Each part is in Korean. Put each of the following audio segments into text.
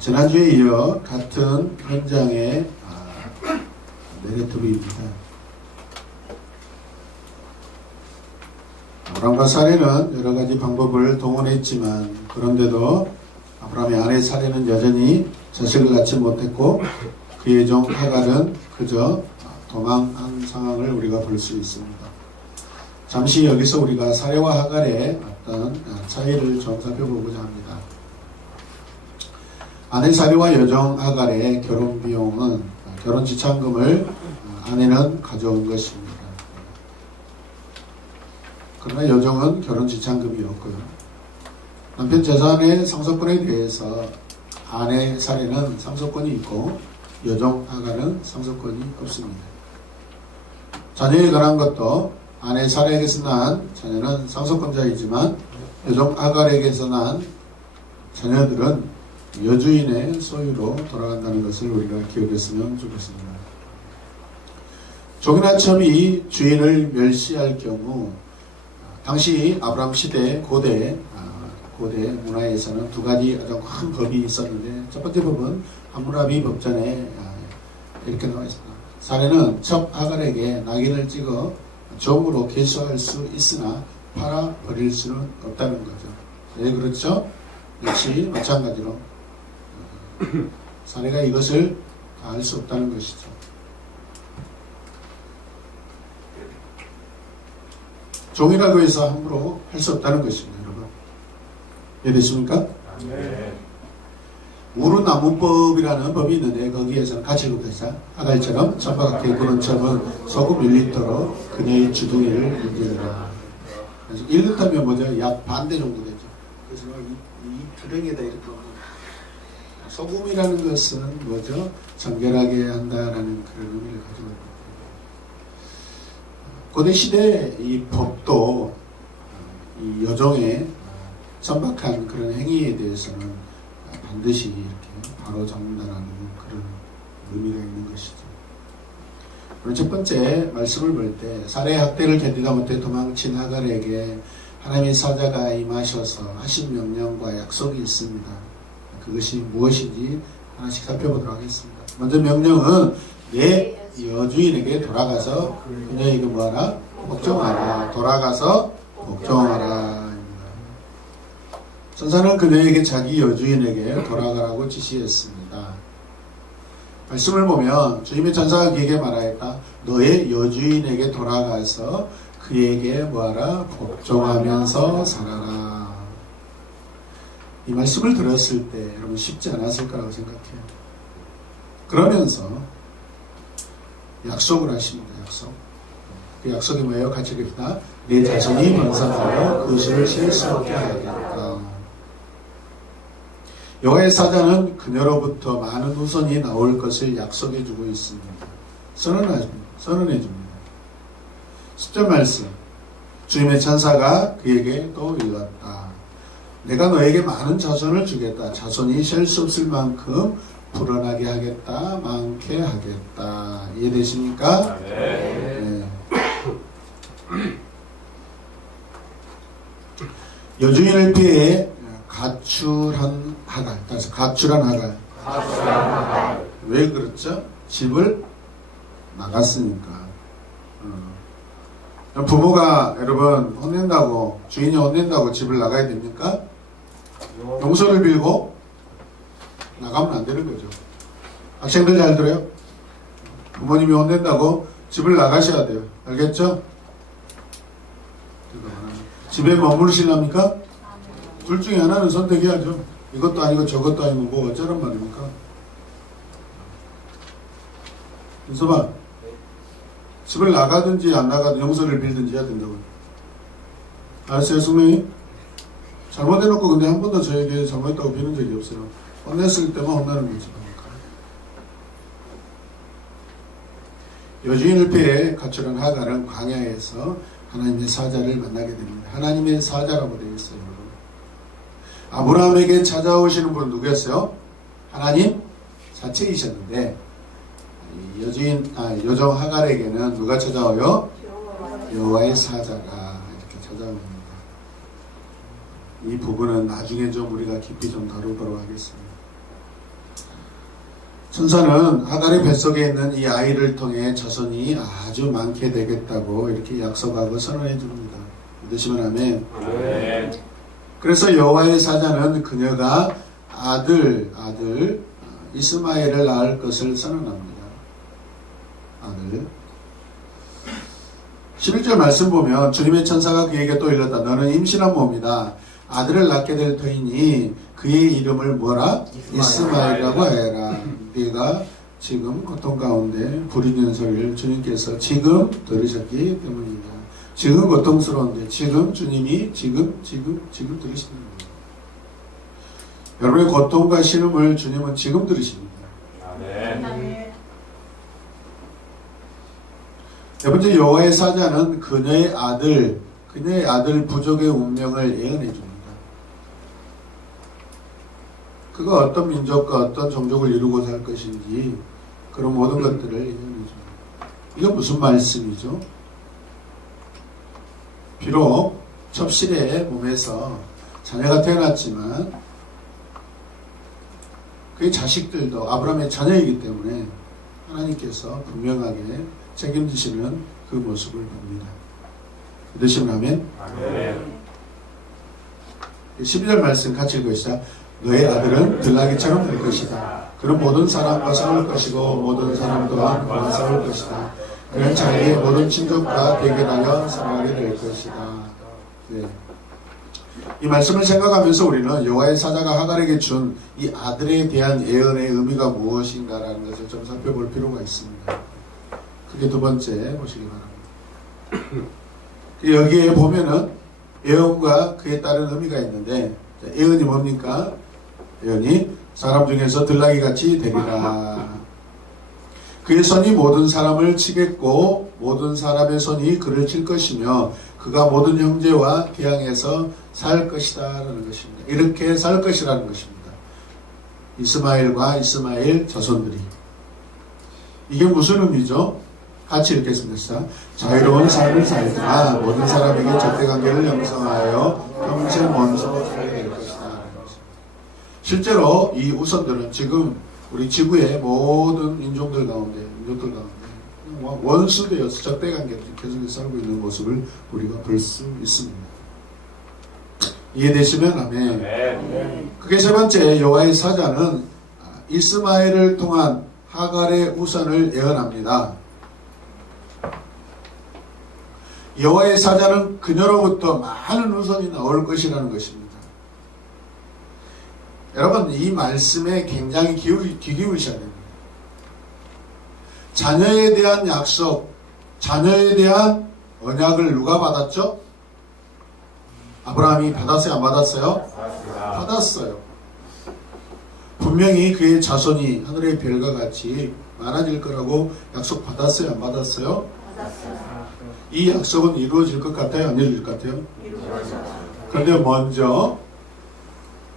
지난주에 이어 같은 현장의 내레토브입니다. 아브라함과 사례는 여러 가지 방법을 동원했지만 그런데도 아브라함의 아내 사례는 여전히 자식을 낳지 못했고 그의 종 하갈은 그저 도망한 상황을 우리가 볼 수 있습니다. 잠시 여기서 우리가 사례와 하갈의 어떤 차이를 좀 살펴보고자 합니다. 아내 사례와 여종 하갈의 결혼 비용은 결혼 지참금을 아내는 가져온 것입니다. 그러나 여종은 결혼 지참금이었고요. 남편 재산의 상속권에 대해서 아내 사례는 상속권이 있고 여종 하갈은 상속권이 없습니다. 자녀에 관한 것도 아내 사례에게서 난 자녀는 상속권자이지만 여종 하갈에게서 난 자녀들은 여주인의 소유로 돌아간다는 것을 우리가 기억했으면 좋겠습니다. 종이나 첩이 주인을 멸시할 경우 당시 아브라함 시대 고대 문화에서는 두 가지 가장 큰 법이 있었는데 첫 번째 법은 함무라비 법전에 이렇게 나와 있습니다. 사례는 첩 하갈에게 낙인을 찍어 종으로 계수할 수 있으나 팔아 버릴 수는 없다는 거죠. 왜 그렇죠? 역시 마찬가지로 사례가 이것을 다 할 수 없다는 것이죠. 종이라고 해서 함부로 할 수 없다는 것입니다. 여러분 이해되십니까? 네. 우루나무법이라는 법이 있는데 거기에서는 가치급대사 하갈처럼 천박하게 구는 첩은 소금 1리터로 그녀의 주둥이를 문지르라. 1리터면 뭐죠? 약 반대 정도 되죠. 그래서 이 주렁이에다 이렇게 소금이라는 것은 뭐죠? 정결하게 한다라는 그런 의미를 가지고 있습니다. 고대 시대 이 법도 이 여종의 천박한 그런 행위에 대해서는 반드시 이렇게 바로 잡는다는 그런 의미가 있는 것이죠. 그리고 첫 번째 말씀을 볼 때 사례 학대를 견디다 못해 도망친 하갈에게 하나님의 사자가 임하셔서 하신 명령과 약속이 있습니다. 그것이 무엇인지 하나씩 살펴보도록 하겠습니다. 먼저 명령은 내 여주인에게 돌아가서 그녀에게 뭐하라? 복종하라. 돌아가서 복종하라. 천사는 그녀에게 자기 여주인에게 돌아가라고 지시했습니다. 말씀을 보면 주님의 천사가 그에게 말하였다. 너의 여주인에게 돌아가서 그에게 뭐하라? 복종하면서 살아라. 이 말씀을 들었을 때 여러분 쉽지 않았을 거라고 생각해요. 그러면서 약속을 하십니다. 약속. 그 약속이 뭐예요? 같이 읽읍시다. 내 자손이 번성하여 그 수를 셀 수 없게 하겠다. 여호와의 사자는 그녀로부터 많은 후손이 나올 것을 약속해 주고 있습니다. 선언해 줍니다. 10절 말씀. 주님의 천사가 그에게 또 일렀다. 내가 너에게 많은 자손을 주겠다. 자손이 셀 수 없을 만큼 불어나게 하겠다. 많게 하겠다. 이해되십니까? 네. 여주인을 피해 가출한 하갈. 따라서 가출한 하갈. 왜 그렇죠? 집을 나갔으니까. 부모가 여러분 혼낸다고 주인이 혼낸다고 집을 나가야 됩니까? 용서를 빌고 나가면 안 되는 거죠. 학생들 잘 들어요? 부모님이 혼낸다고 집을 나가셔야 돼요. 알겠죠? 집에 머무르시랍니까? 둘 중에 하나는 선택해야죠. 이것도 아니고 저것도 아니고 뭐 어쩌란 말입니까? 윤서봐, 집을 나가든지 안 나가든지 용서를 빌든지 해야 된다고요. 알았어요, 승명이? 잘못해놓고 근데 한 번도 저에게 잘못했다고 비는 적이 없어요. 혼냈을 때만 혼나는 거지. 여주인을 피해 가출한 하갈은 광야에서 하나님의 사자를 만나게 됩니다. 하나님의 사자라고 되어 있어요, 여러분. 아브라함에게 찾아오시는 분은 누구였어요? 하나님 자체이셨는데 여종 하갈에게는 누가 찾아와요? 여호와의 사자가 이렇게 찾아옵니다. 이 부분은 나중에 좀 우리가 깊이 좀 다루도록 하겠습니다. 천사는 하갈의 뱃속에 있는 이 아이를 통해 자손이 아주 많게 되겠다고 이렇게 약속하고 선언해 줍니다. 믿으시면 아멘. 아멘. 그래서 여호와의 사자는 그녀가 아들 이스마엘을 낳을 것을 선언합니다. 아들. 11절 말씀 보면 주님의 천사가 그에게 또 이르렀다. 너는 임신한 몸이다. 아들을 낳게 될 터이니 그의 이름을 뭐라? 이스마엘이라고 하여라. 네가 지금 고통 가운데 부리는 소리를 주님께서 지금 들으셨기 때문이다. 지금 고통스러운데 지금 주님이 지금 들으시는 겁니다. 여러분의 고통과 신음을 주님은 지금 들으십니다. 아멘. 네 번째, 여호와의 사자는 그녀의 아들 부족의 운명을 예언해 줍니다. 그가 어떤 민족과 어떤 종족을 이루고 살 것인지 그런 모든 것들을 예언해 줍니다. 이건 무슨 말씀이죠? 비록 첩실의 몸에서 자녀가 태어났지만 그의 자식들도 아브라함의 자녀이기 때문에 하나님께서 분명하게 책임지시는 그 모습을 봅니다. 믿으시면 아멘. 아멘. 12절 말씀 같이 읽으시자. 너의 아들은 들나귀처럼 될 것이다. 그는 모든 사람과 싸울 것이고 모든 사람 또한 그와 싸울 것이다. 그는 자기의 모든 친족과 대결하여 살아가게 될 것이다. 네. 이 말씀을 생각하면서 우리는 여호와의 사자가 하갈에게 준 이 아들에 대한 예언의 의미가 무엇인가라는 것을 좀 살펴볼 필요가 있습니다. 그게 두 번째 보시기 바랍니다. 여기에 보면은 예언과 그에 따른 의미가 있는데 예언이 뭡니까? 예언이 사람 중에서 들나귀같이 되리라. 그의 손이 모든 사람을 치겠고 모든 사람의 손이 그를 칠 것이며 그가 모든 형제와 개항에서 살 것이다 라는 것입니다. 이렇게 살 것이라는 것입니다. 이스마엘과 이스마엘 자손들이. 이게 무슨 의미죠? 같이 읽겠습니다. 자유로운 삶을 살다 모든 사람에게 적대관계를 형성하여 평생 원수로 살게 될 것이다. 실제로 이 우선들은 지금 우리 지구의 모든 인종들 가운데 원수되어서 적대관계를 계속해서 살고 있는 모습을 우리가 볼 수 있습니다. 이해되시면 아멘. 그게 세 번째, 여호와의 사자는 이스마엘을 통한 하갈의 우선을 예언합니다. 여호와의 사자는 그녀로부터 많은 우선이 나올 것이라는 것입니다. 여러분, 이 말씀에 굉장히 귀 기울이셔야 됩니다. 자녀에 대한 약속, 자녀에 대한 언약을 누가 받았죠? 아브라함이 받았어요? 안 받았어요? 받았어요. 분명히 그의 자손이 하늘의 별과 같이 많아질 거라고 약속 받았어요? 안 받았어요? 받았어요. 이 약속은 이루어질 것 같아요? 안 이루어질 것 같아요? 그런데 먼저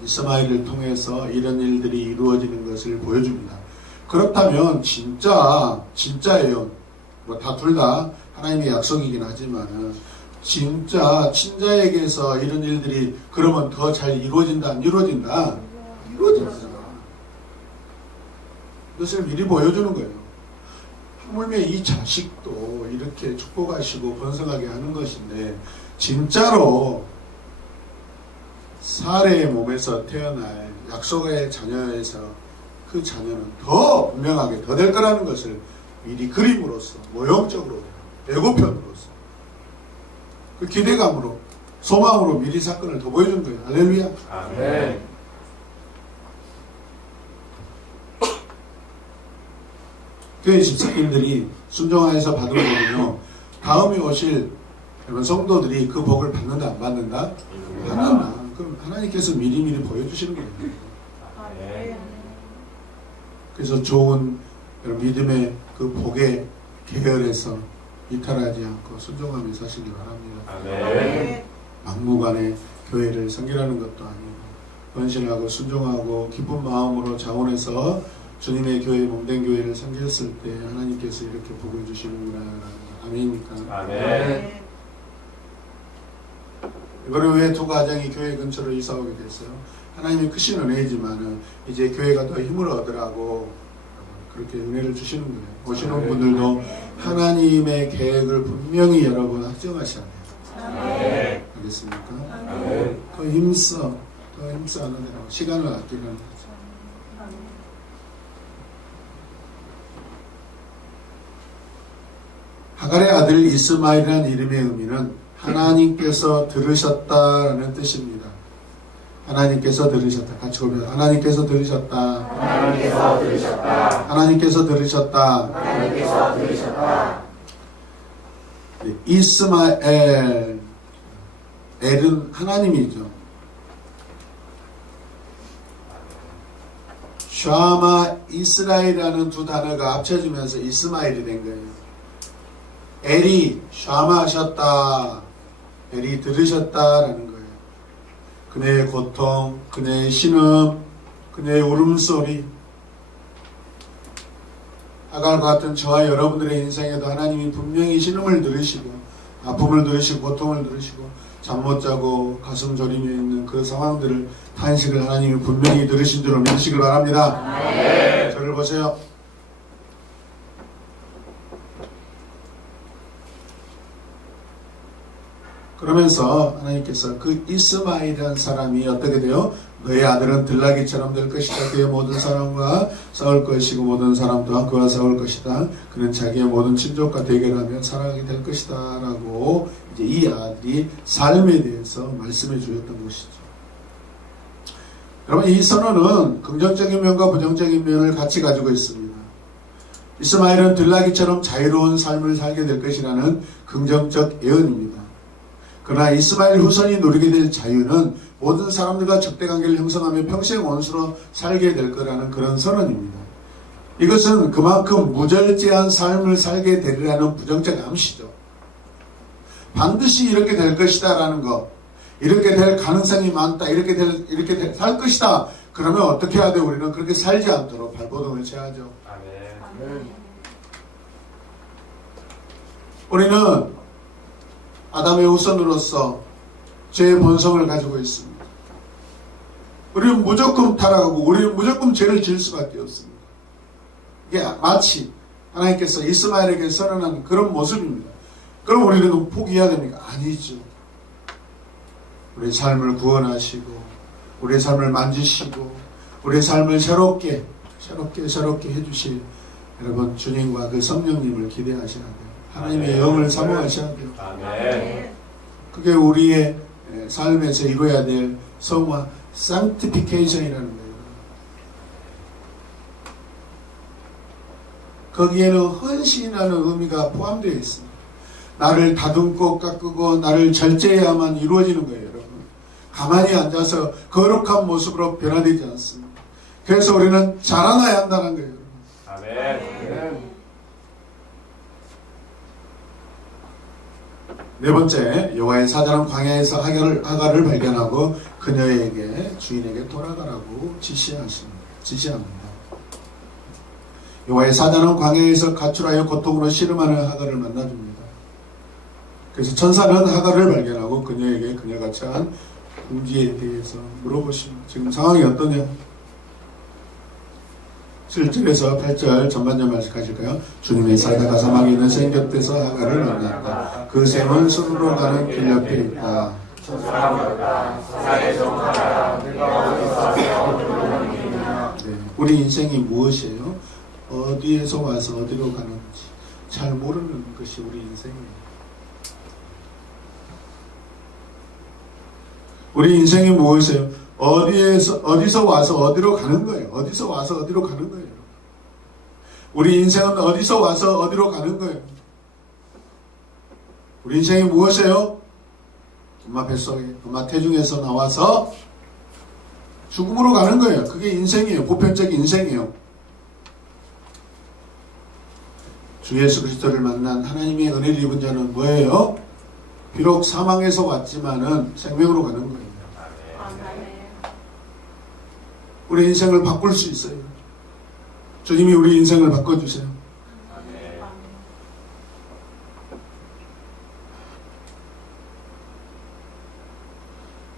이스마엘을 통해서 이런 일들이 이루어지는 것을 보여줍니다. 그렇다면 진짜예요. 뭐 다 둘 다 하나님의 약속이긴 하지만은 진짜 친자에게서 이런 일들이 그러면 더 잘 이루어진다 안 이루어진다? 이루어진다. 이것을 미리 보여주는 거예요. 하물며 이 자식도 이렇게 축복하시고 번성하게 하는 것인데 진짜로 사레의 몸에서 태어날 약속의 자녀에서 그 자녀는 더 분명하게 더 될 거라는 것을 미리 그림으로써 모형적으로 예고편으로써 그 기대감으로 소망으로 미리 사건을 더 보여준 거예요. 할렐루야. 아멘. 교회 집사님들이 순종하여서 받은 거는요, 다음에 오실 성도들이 그 복을 받는다 안 받는다? 받는다. 그럼 하나님께서 미리미리 보여주시는 거예요. 그래서 좋은 믿음의 그 복의 계열에서 이탈하지 않고 순종하며 사시기 바랍니다. 아멘. 막무가내 교회를 섬기라는 것도 아니고 헌신하고 순종하고 기쁜 마음으로 자원해서 주님의 교회 몸된 교회를 섬겼을 때 하나님께서 이렇게 복을 주시는구나. 아멘입니까? 아멘. 이번에 왜 두 가정이 교회 근처로 이사 오게 됐어요? 하나님의 크신 은혜이지만은 이제 교회가 더 힘을 얻으라고 그렇게 은혜를 주시는 거예요. 오시는 분들도 하나님의 계획을 분명히 여러분 확정하셔야 돼요. 아멘. 알겠습니까? 아멘. 더 힘써 하는 대로 시간을 아끼는 거죠. 하갈의 아들 이스마엘이라는 이름의 의미는 하나님께서 들으셨다라는 뜻입니다. 하나님께서 들으셨다. 같이 보면 하나님께서 들으셨다. 하나님께서 들으셨다. 하나님께서 들으셨다. 하나님께서 들으셨다. 네, 이스마엘 엘은 하나님이죠. 샤마 이스라엘이라는 두 단어가 합쳐지면서 이스마엘이 된 거예요. 엘이 샤마 하셨다. 엘이 들으셨다라는 거예요. 그네의 고통, 그네의 신음, 그네의 울음소리. 하갈과 같은 저와 여러분들의 인생에도 하나님이 분명히 신음을 들으시고 아픔을 들으시고 고통을 들으시고 잠 못 자고 가슴 졸이며 있는 그 상황들을 탄식을 하나님이 분명히 들으신 줄로 믿으시길 바랍니다. 네. 저를 보세요. 그러면서 하나님께서 그 이스마엘이라는 사람이 어떻게 돼요? 너의 아들은 들나귀처럼 될 것이다. 그의 모든 사람과 싸울 것이고 모든 사람 또한 그와 싸울 것이다. 그는 자기의 모든 친족과 대결하며 사랑하게 될 것이다. 라고 이제 이 아들이 삶에 대해서 말씀해 주셨던 것이죠. 여러분, 이 선언은 긍정적인 면과 부정적인 면을 같이 가지고 있습니다. 이스마엘은 들나귀처럼 자유로운 삶을 살게 될 것이라는 긍정적 예언입니다. 그러나 이스마엘 후손이 누리게 될 자유는 모든 사람들과 적대관계를 형성하며 평생 원수로 살게 될 거라는 그런 선언입니다. 이것은 그만큼 무절제한 삶을 살게 되리라는 부정적 암시죠. 반드시 이렇게 될 것이다 라는 것, 이렇게 될 가능성이 많다, 이렇게 살 것이다. 그러면 어떻게 해야 돼? 우리는 그렇게 살지 않도록 발버둥을 쳐야죠. 아멘. 우리는 아담의 후손으로서 죄의 본성을 가지고 있습니다. 우리는 무조건 타락하고 우리는 무조건 죄를 지을 수밖에 없습니다. 이게 마치 하나님께서 이스마엘에게 선언한 그런 모습입니다. 그럼 우리는 포기해야 됩니까? 아니죠. 우리의 삶을 구원하시고 우리의 삶을 만지시고 우리의 삶을 새롭게 해주실 여러분 주님과 그 성령님을 기대하셔야 돼요. 하나님의 영을 사모하셔야 돼요. 아멘. 그게 우리의 삶에서 이루어야 될 성화 sanctification이라는 거예요. 거기에는 헌신이라는 의미가 포함되어 있습니다. 나를 다듬고 깎고 나를 절제해야만 이루어지는 거예요, 여러분. 가만히 앉아서 거룩한 모습으로 변화되지 않습니다. 그래서 우리는 자라나야 한다는 거예요. 아멘. 네 번째, 여호와의 사자는 광야에서 하갈을 발견하고 그녀에게 주인에게 돌아가라고 지시합니다. 여호와의 사자는 광야에서 가출하여 고통으로 씨름하는 하갈을 만나줍니다. 그래서 천사는 하갈을 발견하고 그녀에게 그녀가 처한 궁지에 대해서 물어보십니다. 지금 상황이 어떠냐? 7절에서 8절 전반전 말씀하실까요? 주님의 사자가 사막에 있는 샘 곁에서 하갈을 만났다. 그 샘은 수르로 가는 길 옆에 있다. 네, 우리 인생이 무엇이에요? 어디에서 와서 어디로 가는지 잘 모르는 것이 우리 인생이에요. 우리 인생이 무엇이에요? 어디서 와서 어디로 가는 거예요. 어디서 와서 어디로 가는 거예요. 우리 인생은 어디서 와서 어디로 가는 거예요. 우리 인생이 무엇이에요? 엄마 뱃속에, 엄마 태중에서 나와서 죽음으로 가는 거예요. 그게 인생이에요. 보편적인 인생이에요. 주 예수 그리스도를 만난 하나님의 은혜를 입은 자는 뭐예요? 비록 사망에서 왔지만은 생명으로 가는 거예요. 우리 인생을 바꿀 수 있어요. 주님이 우리 인생을 바꿔주세요.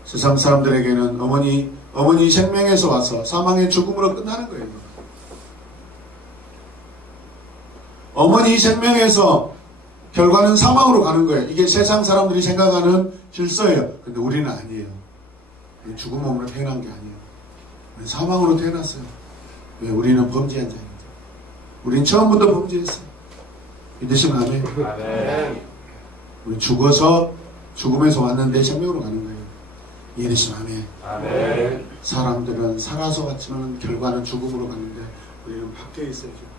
세상 사람들에게는 어머니 생명에서 와서 사망의 죽음으로 끝나는 거예요. 어머니 생명에서 결과는 사망으로 가는 거예요. 이게 세상 사람들이 생각하는 질서예요. 근데 우리는 아니에요. 죽은 몸으로 태어난 게 아니에요. 우리는 사망으로 태어났어요. 왜? 우리는 범죄한 자입니다. 우리는 처음부터 범죄했어요. 믿으시면 아멘. 아멘. 우리 죽어서 죽음에서 왔는데 생명으로 가는 거예요. 이해되시면 아멘. 아멘. 사람들은 살아서 왔지만 결과는 죽음으로 가는데 우리는 밖에 있어야죠.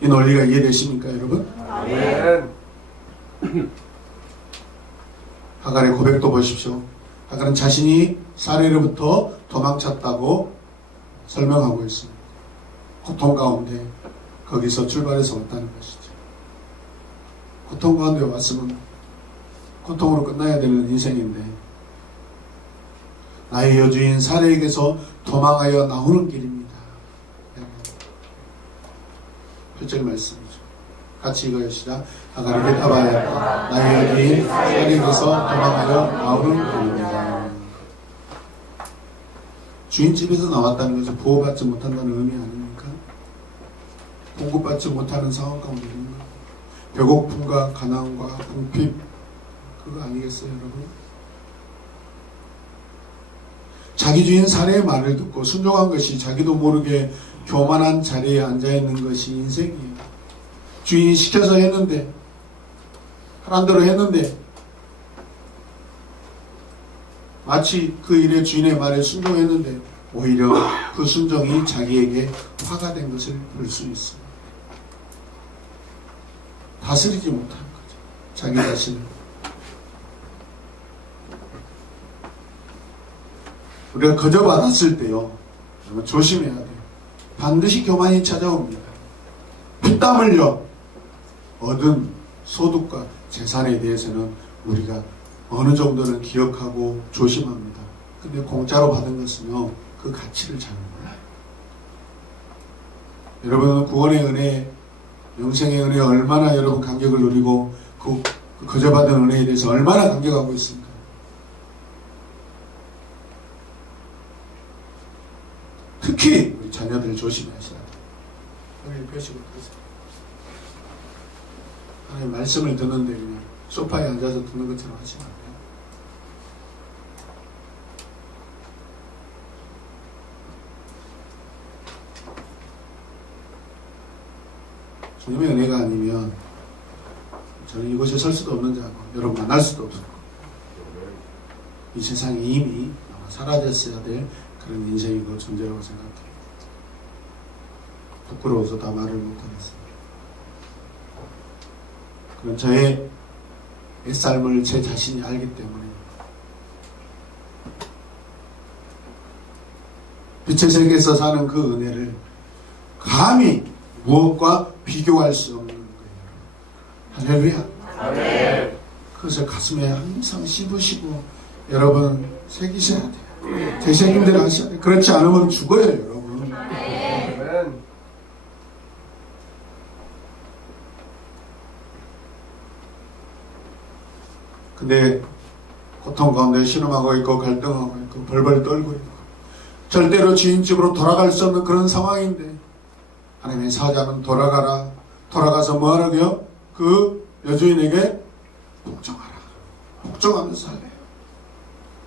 이 논리가 이해되십니까, 여러분? 아멘. 하갈의 고백도 보십시오. 하갈은 자신이 사례로부터 도망쳤다고 설명하고 있습니다. 고통 가운데 거기서 출발해서 왔다는 것이죠. 고통 가운데 왔으면 고통으로 끝나야 되는 인생인데 나의 여주인 사례에게서 도망하여 나오는 길입니다. 8절 말씀이죠. 같이 읽어요. 시작. 하갈에게 대답하여 나의 여주인 사례에게서 도망하여 나오는 길입니다. 주인집에서 나왔다는 것은 보호받지 못한다는 의미 아닙니까? 공급받지 못하는 상황 가운데 있는 거. 배고픔과 가난과 궁핍 그거 아니겠어요, 여러분? 자기 주인 사례의 말을 듣고 순종한 것이 자기도 모르게 교만한 자리에 앉아있는 것이 인생이에요. 주인이 시켜서 했는데 하란 대로 했는데 마치 그 일에 주인의 말에 순종했는데 오히려 그 순종이 자기에게 화가 된 것을 볼 수 있습니다. 다스리지 못한 거죠. 자기 자신을. 우리가 거저 받았을 때요, 조심해야 돼요. 반드시 교만이 찾아옵니다. 피땀 흘려 얻은 소득과 재산에 대해서는 우리가 어느 정도는 기억하고 조심합니다. 근데 공짜로 받은 것은요, 그 가치를 잘 몰라요. 여러분은 구원의 은혜, 영생의 은혜에 얼마나 여러분 감격을 누리고 그 거저 받은 은혜에 대해서 얼마나 감격하고 있습니까? 특히 우리 자녀들 조심하셔야 돼요. 여기 펴시고 들으세요. 하나님 말씀을 듣는데 그냥 소파에 앉아서 듣는 것처럼 하시면 안 돼요. 주님의 은혜가 아니면 저는 이곳에 설 수도 없는 자고 여러분 만날 수도 없고 이 세상에 이미 사라졌어야 될 그런 인생이고 존재라고 생각해요. 부끄러워서 다 말을 못하겠습니다. 그런 저의 삶을 제 자신이 알기 때문에 빛의 세계에서 사는 그 은혜를 감히 무엇과 비교할 수 없는 거예요. 할렐루야. 아멘. 그것을 가슴에 항상 씹으시고 여러분 새기셔야 돼요. 되새김대로 하셔야 돼요. 그렇지 않으면 죽어요, 여러분. 아멘. 근데 고통 가운데 신음하고 있고 갈등하고 있고 벌벌 떨고 있고 절대로 주인집으로 돌아갈 수 없는 그런 상황인데 하나님의 사자는 돌아가라. 돌아가서 뭐 하라고요? 그 여주인에게 복종하라. 복종하면서 살래요.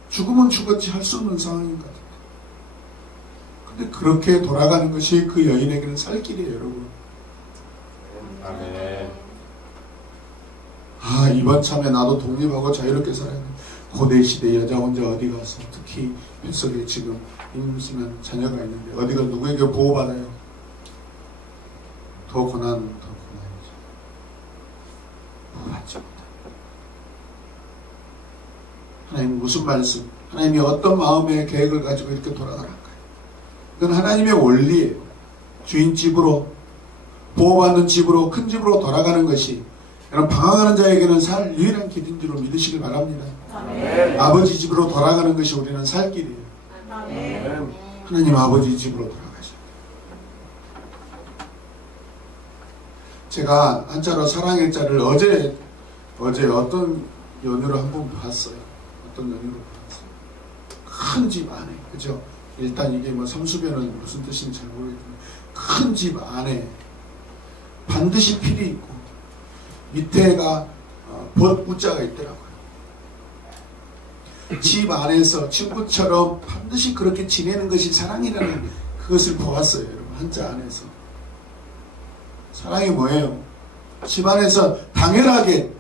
죽으면 죽었지 할 수 없는 상황인 것 같아요. 근데 그렇게 돌아가는 것이 그 여인에게는 살 길이에요, 여러분. 아멘. 아, 이번 참에 나도 독립하고 자유롭게 살아야 돼. 고대 시대 여자 혼자 어디 가서 특히 뱃속에 지금 임신한 자녀가 있는데 어디가 누구에게 보호받아요? 더 고난이죠. 보호받지 못해. 하나님 무슨 말씀? 하나님이 어떤 마음의 계획을 가지고 이렇게 돌아가는가요? 이건 하나님의 원리예요. 주인집으로 보호받는 집으로 큰 집으로 돌아가는 것이 여러분 방황하는 자에게는 살 유일한 길인 줄로 믿으시길 바랍니다. 아멘. 아버지 집으로 돌아가는 것이 우리는 살 길이에요. 아멘. 하나님 아버지 집으로 돌아가셔야 돼요. 제가 한자로 사랑의 자를 어제 어떤 연유로 한번 봤어요. 어떤 연유로 봤어요. 큰 집 안에, 그죠? 일단 이게 뭐 삼수변은 무슨 뜻인지 잘 모르겠지만 큰 집 안에 반드시 필이 있고 밑에가 벗부자가 있더라고요. 집 안에서 친구처럼 반드시 그렇게 지내는 것이 사랑이라는 그것을 보았어요. 여러분, 한자 안에서. 사랑이 뭐예요? 집 안에서 당연하게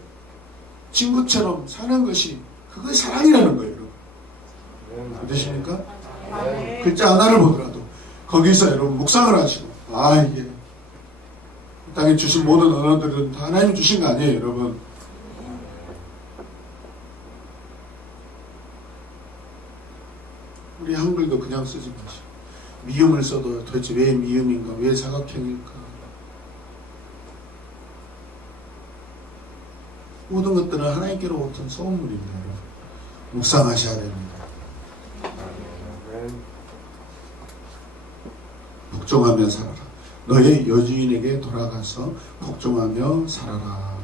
친구처럼 사는 것이 그게 사랑이라는 거예요. 여러분. 어떠십니까? 글자 하나를 보더라도 거기서 여러분 묵상을 하시고 이게 이 땅에 주신 모든 언어들은 다 하나님이 주신 거 아니에요, 여러분. 우리 한글도 그냥 쓰지 마시고 미음을 써도 도대체 왜 미음인가, 왜 사각형일까, 모든 것들은 하나님께로부터 소원물입니다. 묵상하셔야 됩니다. 복종하며 살아라. 너의 여주인에게 돌아가서 복종하며 살아라.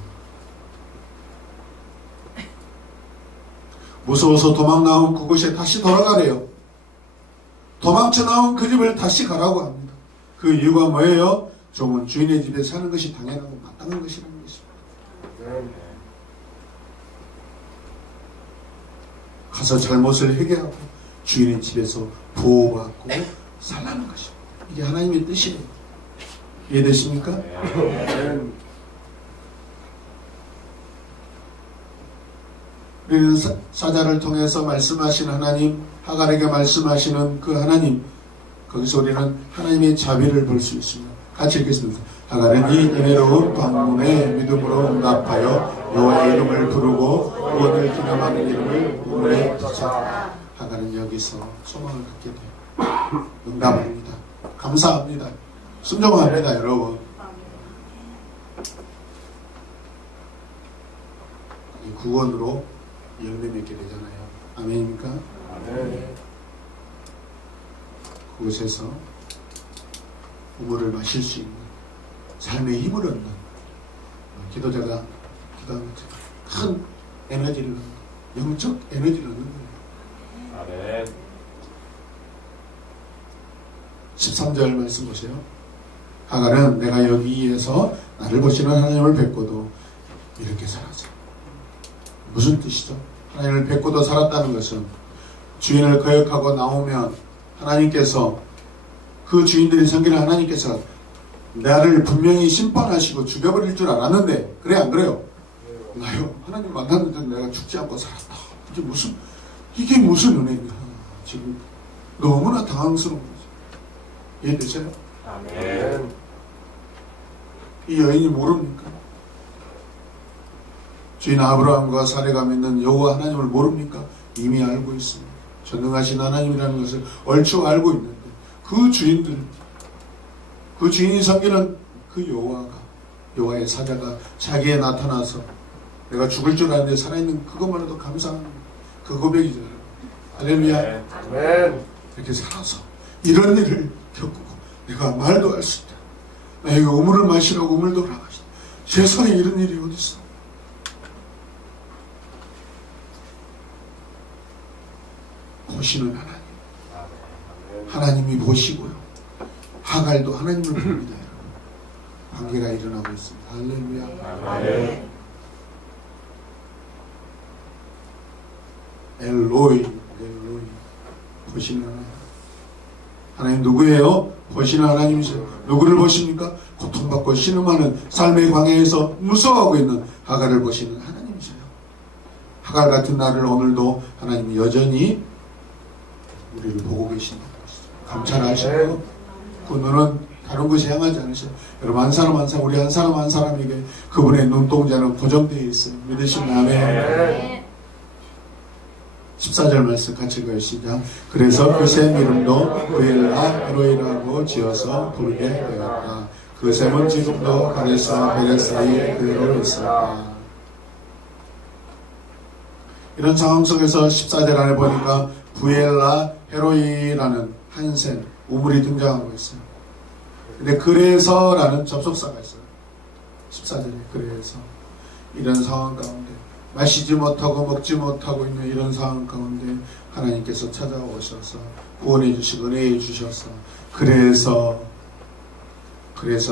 무서워서 도망 나온 그곳에 다시 돌아가래요. 도망쳐 나온 그 집을 다시 가라고 합니다. 그 이유가 뭐예요? 종은 주인의 집에 사는 것이 당연하고 마땅한 것이라는 것입니다. 가서 잘못을 회개하고 주인의 집에서 보호받고 살라는 것입니다. 이게 하나님의 뜻이에요. 이해되십니까? 우리는 사자를 통해서 말씀하신 하나님, 하갈에게 말씀하시는 그 하나님, 거기서 우리는 하나님의 자비를 볼 수 있습니다. 같이 읽겠습니다. 하갈은 이 은혜로운 방문에 믿음으로 응답하여 여호와의 이름을 부르고 구원을 기념하는 이름을 우물에 붙였다. 하갈은 여기서 소망을 갖게 돼요. 응답합니다. 감사합니다. 순종합니다, 여러분. 이 구원으로 열매 맺게 되잖아요. 아멘입니까? 아멘. 그곳에서 우물을 마실 수 있는 삶의 힘을 얻는 기도자가 기도하면 큰 에너지를 얻는, 영적 에너지를 얻는 거예요. 아멘. 13절 말씀 보세요. 하갈은 내가 여기에서 나를 보시는 하나님을 뵙고도 이렇게 살았어요. 무슨 뜻이죠? 하나님을 뵙고도 살았다는 것은 주인을 거역하고 나오면 하나님께서, 그 주인들이 섬기는 하나님께서 나를 분명히 심판하시고 죽여버릴 줄 알았는데, 그래 안 그래요? 나요, 하나님 만났는데 내가 죽지 않고 살았다. 이게 무슨 은혜냐. 지금 너무나 당황스러운 거죠. 이해되세요? 아멘. 이 여인이 모릅니까? 주인 아브라함과 사례가 맺는 여호와 하나님을 모릅니까? 이미 알고 있습니다. 전능하신 하나님이라는 것을 얼추 알고 있는데, 그 주인들, 그 주인이 섬기는 그 여호와의 사자가 자기에 나타나서 내가 죽을 줄 알았는데 살아있는 그것만 해도 감사한 그 고백이잖아요. 할렐루야. 아멘. 이렇게 살아서 이런 일을 겪고 내가 말도 할 수 있다. 나에게 우물을 마시라고 우물도 나가시다. 세상에 이런 일이 어디 있어? 보시는 하나님, 하나님이 보시고요. 하갈도 하나님을 봅니다. 관계가 일어나고 있습니다. 할렐루야. 아멘. 엘로이 보시는 하나님. 하나님 누구예요? 보시는 하나님이세요. 누구를 보십니까? 고통받고 신음하는 삶의 광야에서 무서워하고 있는 하갈을 보시는 하나님이세요. 하갈 같은 나를 오늘도 하나님이 여전히 우리를 보고 계신다는 것이죠. 감찰하시고 그 눈은 다른 것이 향하지 않으셔요. 여러분, 한 사람 한 사람, 우리 한 사람 한 사람에게 그분의 눈동자는 고정되어 있어요. 믿으시면 아멘. 14절 말씀 같이 읽어요. 시작. 그래서 그 샘 이름도 브엘라 헤로이라고 지어서 부르게 되었다. 그 샘은 지금도 가레스와 베렛 사이에 그대로 있었다. 이런 상황 속에서 14절 안에 보니까 브엘라 헤로이라는 한 샘, 우물이 등장하고 있어요. 근데 그래서라는 접속사가 있어요. 14절에 그래서 이런 상황 가운데 마시지 못하고 먹지 못하고 있는 이런 상황 가운데 하나님께서 찾아오셔서 구원해 주시고 은혜해 주셔서 그래서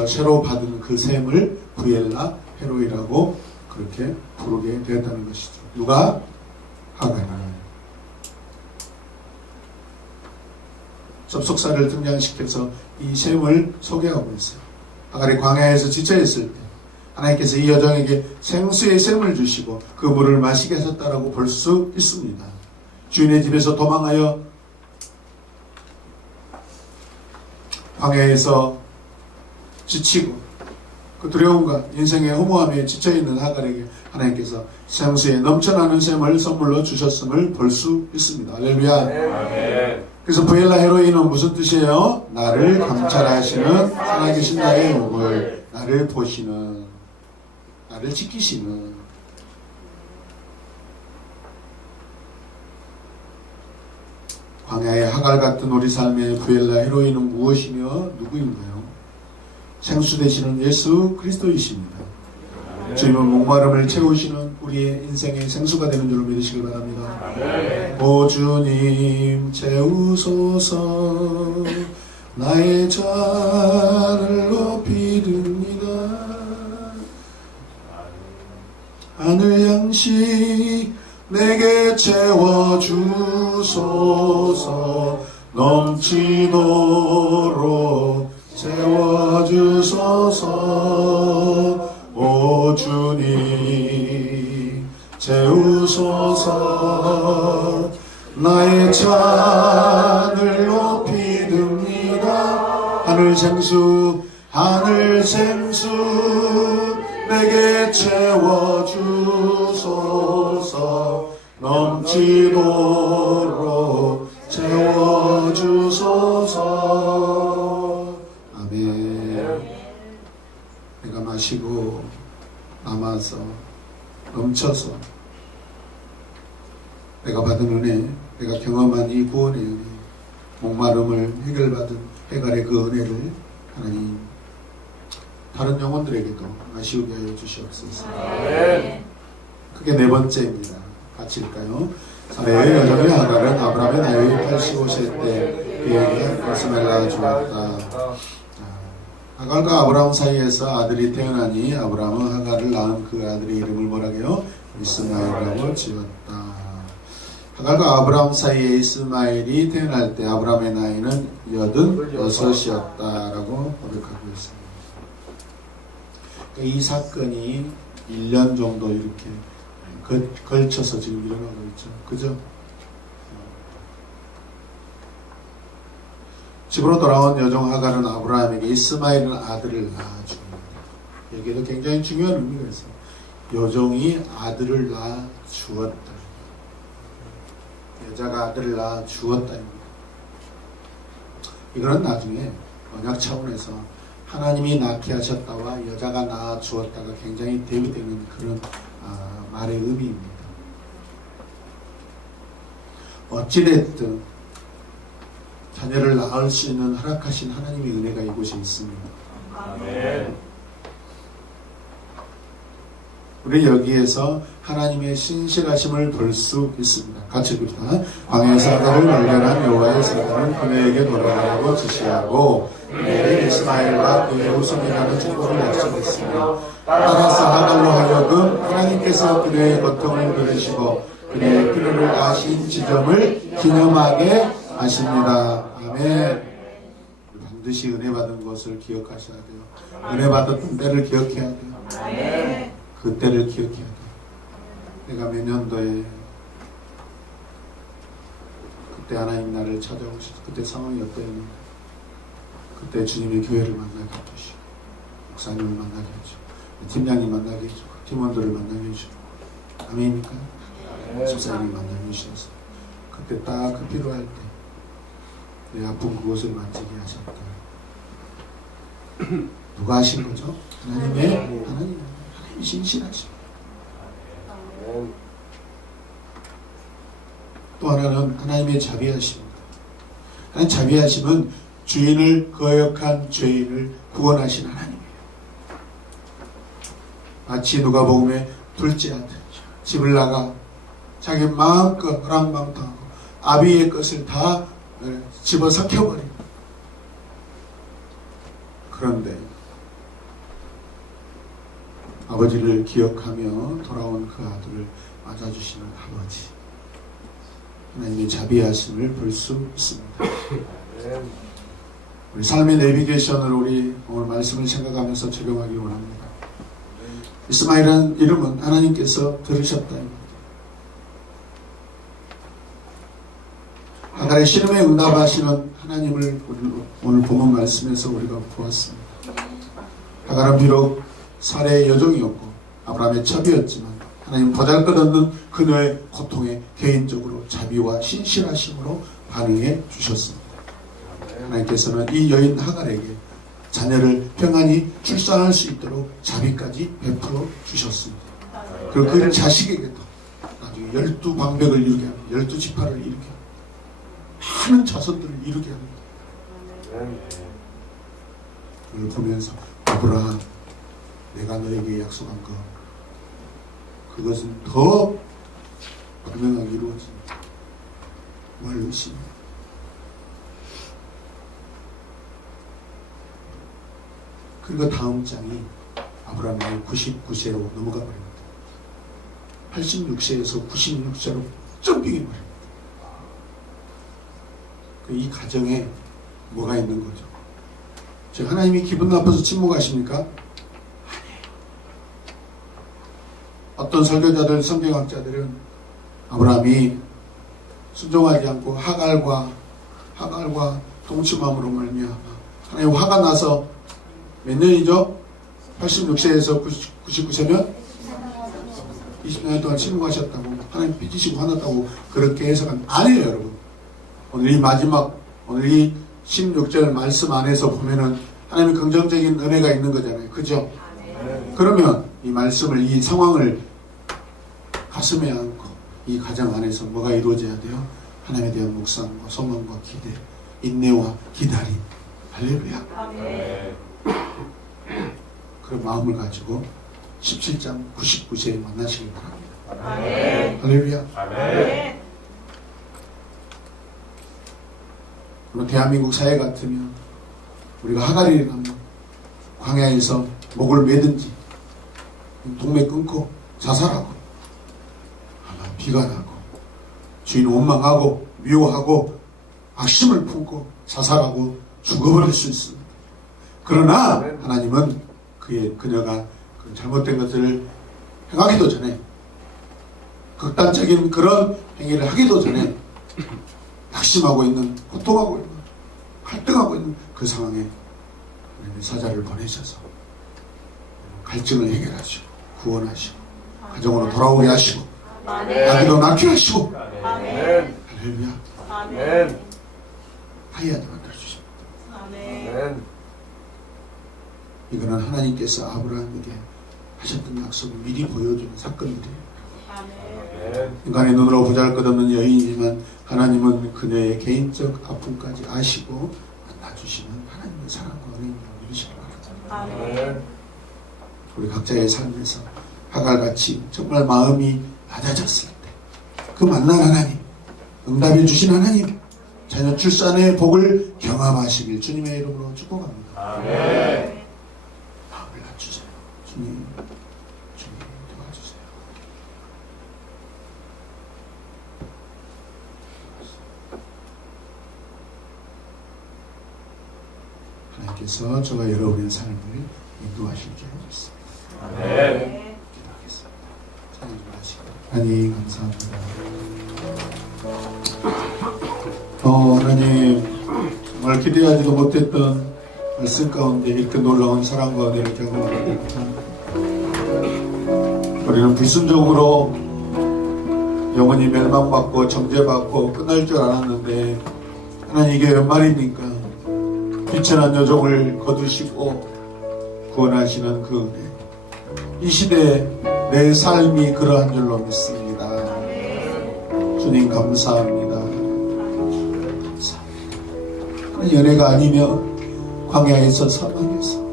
새로 받은 그 셈을 부엘라 헤로이라고 그렇게 부르게 되었다는 것이죠. 누가? 하갈이. 접속사를 등장시켜서 이 셈을 소개하고 있어요. 하갈이 광야에서 지쳐있을 때 하나님께서 이 여정에게 생수의 셈을 주시고 그 물을 마시게 하셨다라고 볼 수 있습니다. 주인의 집에서 도망하여 광야에서 지치고 그 두려움과 인생의 허무함에 지쳐있는 하갈에게 하나님께서 생수에 넘쳐나는 셈을 선물로 주셨음을 볼 수 있습니다. 할렐루야. 아멘. 그래서 부엘라 헤로이는 무슨 뜻이에요? 나를 감찰하시는 살아계신 나의 목을, 나를 보시는, 나를 지키시는. 광야의 하갈 같은 우리 삶의 부엘라 헤로이는 무엇이며 누구인가요? 생수 되시는 예수 그리스도이십니다. 주님은 목마름을 채우시는 우리의 인생의 생수가 되는 줄로 믿으시길 바랍니다. 오 주님 채우소서 나의 잔을 높이듭니다. 하늘 양식 내게 채워주소서 넘치도록 채워주소서 오 주님 채우소서 나의 잔을 높이듭니다. 하늘 생수 내게 채워주소서 넘치도록 채워주소서. 아멘. 내가 마시고 남아서 넘쳐서 내가 받은 은혜, 내가 경험한 이 구원의 은혜, 목마름을 해결받은 해갈의 그 은혜를 하나님 다른 영혼들에게도 아쉬우게 하여 주시옵소서. 그게 네 번째입니다. 같이 읽까요? 사례의 여정의 하갈은 아브라함의 나이 85세 때 그에게 말씀을 낳아주었다. 하갈과 아브라함 사이에서 아들이 태어나니 아브라함은 하갈을 낳은 그 아들의 이름을 뭐라고요? 이스마엘이라고 지었다. 하갈과 아브라함 사이에 이스마엘이 태어날 때 아브라함의 나이는 86이었다라고 고백하고 있습니다. 이 사건이 1년 정도 이렇게 걸쳐서 지금 일어나고 있죠. 그죠? 집으로 돌아온 여종 하갈은 아브라함에게 이스마엘 아들을 낳아줍니다. 여기에도 굉장히 중요한 의미가 있어요. 여종이 아들을 낳아주었다. 여자가 아들을 낳아주었다. 이거는 나중에 언약 차원에서 하나님이 낳게 하셨다와 여자가 낳아주었다가 굉장히 대비되는 그런 말의 의미입니다. 어찌됐든 자녀를 낳을 수 있는 허락하신 하나님의 은혜가 이곳에 있습니다. 아멘. 우리 여기에서 하나님의 신실하심을 볼 수 있습니다. 같이 읽읍시다. 광야에서 하갈을 발견한 여호와의 사자는 그녀에게 돌아가라고 지시하고 그에게 이스마엘과 그의 후손이라는 축복을 약속했으며 따라서 하갈로 하여금 하나님께서 그녀의 고통을 들으시고 그녀의 필요를 아신 지점을 기념하게 하십니다. 아멘. 반드시 은혜 받은 것을 기억하셔야 돼요. 은혜 받았던 때를 기억해야 돼요. 아멘. 그때를 기억해야 돼요. 내가 몇 년도에 그때 하나님 나를 찾아오시죠. 그때 상황이 어땠는가. 그때 주님의 교회를 만나게 해주시고 목사님을 만나게 해주고 팀장님 만나게 해주고 팀원들을 만나게 해주고 아멘입니까? 집사님을 만나게 해주셔서 그때 딱 그 필요할 때 내 아픈 그곳을 만지게 하셨다. 누가 하신 거죠? 하나님 신실하시고 또 하나는 하나님의 자비하심입니다. 하나님 자비하심은 주인을 거역한 죄인을 구원하신 하나님이에요. 마치 누가복음의 둘째 아들 집을 나가 자기 마음껏 허랑방탕하고 아비의 것을 다 집어삼켜버리고, 그런데 아버지를 기억하며 돌아온 그 아들을 맞아주시는 아버지, 하나님의 자비하심을 볼 수 있습니다. 우리 삶의 내비게이션을 우리 오늘 말씀을 생각하면서 적용하기 원합니다. 이스마엘이라는 이름은 하나님께서 들으셨다. 하갈의 신음에 응답하시는 하나님을 오늘 본문 말씀에서 우리가 보았습니다. 하갈은 비록 사례의 여종이었고 아브라함의 첩이었지만 하나님 보잘것없는 그녀의 고통에 개인적으로 자비와 신실하심으로 반응해 주셨습니다. 하나님께서는 이 여인 하갈에게 자녀를 평안히 출산할 수 있도록 자비까지 베풀어 주셨습니다. 그리고 그 자식에게도 나중에 12방백을 이루게 합니다. 12지파를 이루게 합니다. 많은 자손들을 이루게 합니다. 그걸 보면서 아브라함, 내가 너에게 약속한 것, 그것은 더 분명하게 이루어진다. 뭘 의심해? 그리고 다음 장이 아브라함이 99세로 넘어가 버립니다. 86세에서 96세로 점핑해 버립니다. 이 가정에 뭐가 있는 거죠? 즉 하나님이 기분 나빠서 침묵하십니까? 아니에요. 어떤 설교자들, 성경학자들은 아브라함이 순종하지 않고 하갈과 동침함으로 말미암아 하나님 화가 나서 몇 년이죠? 86세에서 99세면 20년 동안 침묵하셨다고, 하나님 삐지시고 화났다고 그렇게 해석은 아니에요, 여러분. 오늘 이 마지막, 오늘 이 16절 말씀 안에서 보면은 하나님의 긍정적인 은혜가 있는 거잖아요. 그죠? 그러면 이 말씀을, 이 상황을 가슴에 안고 이 가정 안에서 뭐가 이루어져야 돼요? 하나님에 대한 묵상과 소망과 기대, 인내와 기다림. 할렐루야. 그런 마음을 가지고 17장 99세에 만나시길 바랍니다. 할렐루야. 그리고 대한민국 사회 같으면 우리가 하갈이라면 광야에서 목을 매든지 동맥 끊고 자살하고, 아마 비가 나고 주인 원망하고 미워하고 악심을 품고 자살하고 죽어버릴 수 있습니다. 그러나 하나님은 그녀가 잘못된 것들을 행하기도 전에, 극단적인 그런 행위를 하기도 전에 낙심하고 있는, 고통하고 있는, 갈등하고 있는 그 상황에 사자를 보내셔서 갈증을 해결하시고 구원하시고 가정으로 돌아오게 하시고 아기도 낳게 하시고, 할렐루야, 하이하게 만들어주십니다. 이거는 하나님께서 아브라함에게 하셨던 약속을 미리 보여주는 사건이래요. 인간의 눈으로 보잘것없는 여인이지만 하나님은 그녀의 개인적 아픔까지 아시고 만나주시는 하나님의 사랑과 은혜를 누리시기 바랍니다. 우리 각자의 삶에서 하갈같이 정말 마음이 낮아졌을 때 그 만난 하나님, 응답해 주신 하나님, 자녀 출산의 복을 경험하시길 주님의 이름으로 축복합니다. 마음을 낮추세요. 주님 도와주세요. 하나님께서 저와 여러분의 삶을 인도하실 줄 알겠습니다. 기도하겠습니다. 찬양 좀 하시고. 하나님 감사합니다. 하나님, 정말 기대하지도 못했던 말씀 가운데 이렇게 놀라운 사랑과 은혜를 경험하게 됩니다. 우리는 불순종으로 영원히 멸망받고 정죄받고 끝날 줄 알았는데, 하나님 이게 웬 말입니까? 비천한 여종을 거두시고 구원하시는 그 은혜, 이 시대에 내 삶이 그러한 줄로 믿습니다. 주님 감사합니다. 연애가 아니면 광야에서 사망해서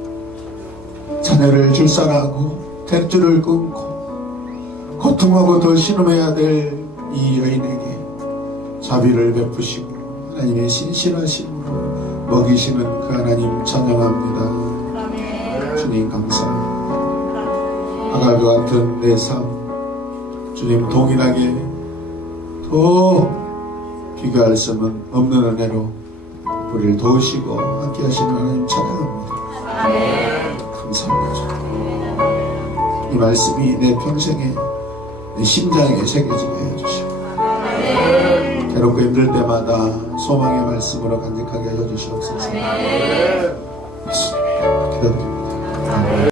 자녀를 출산하고 탯줄을 끊고 고통하고 더 신음해야 될 이 여인에게 자비를 베푸시고 하나님의 신실하심으로 먹이시는 그 하나님 찬양합니다. 주님 감사합니다. 아갈과 같은 내 삶 주님 동일하게 더 비교할 수 없는 은혜로 우리를 도우시고 함께 하시는 하나님 찬양합니다. 감사합니다. 주님. 이 말씀이 내 평생에 내 심장에 새겨지게 해주시고 괴롭고 힘들 때마다 소망의 말씀으로 간직하게 해주시옵소서. 예수님의 기도드립니다.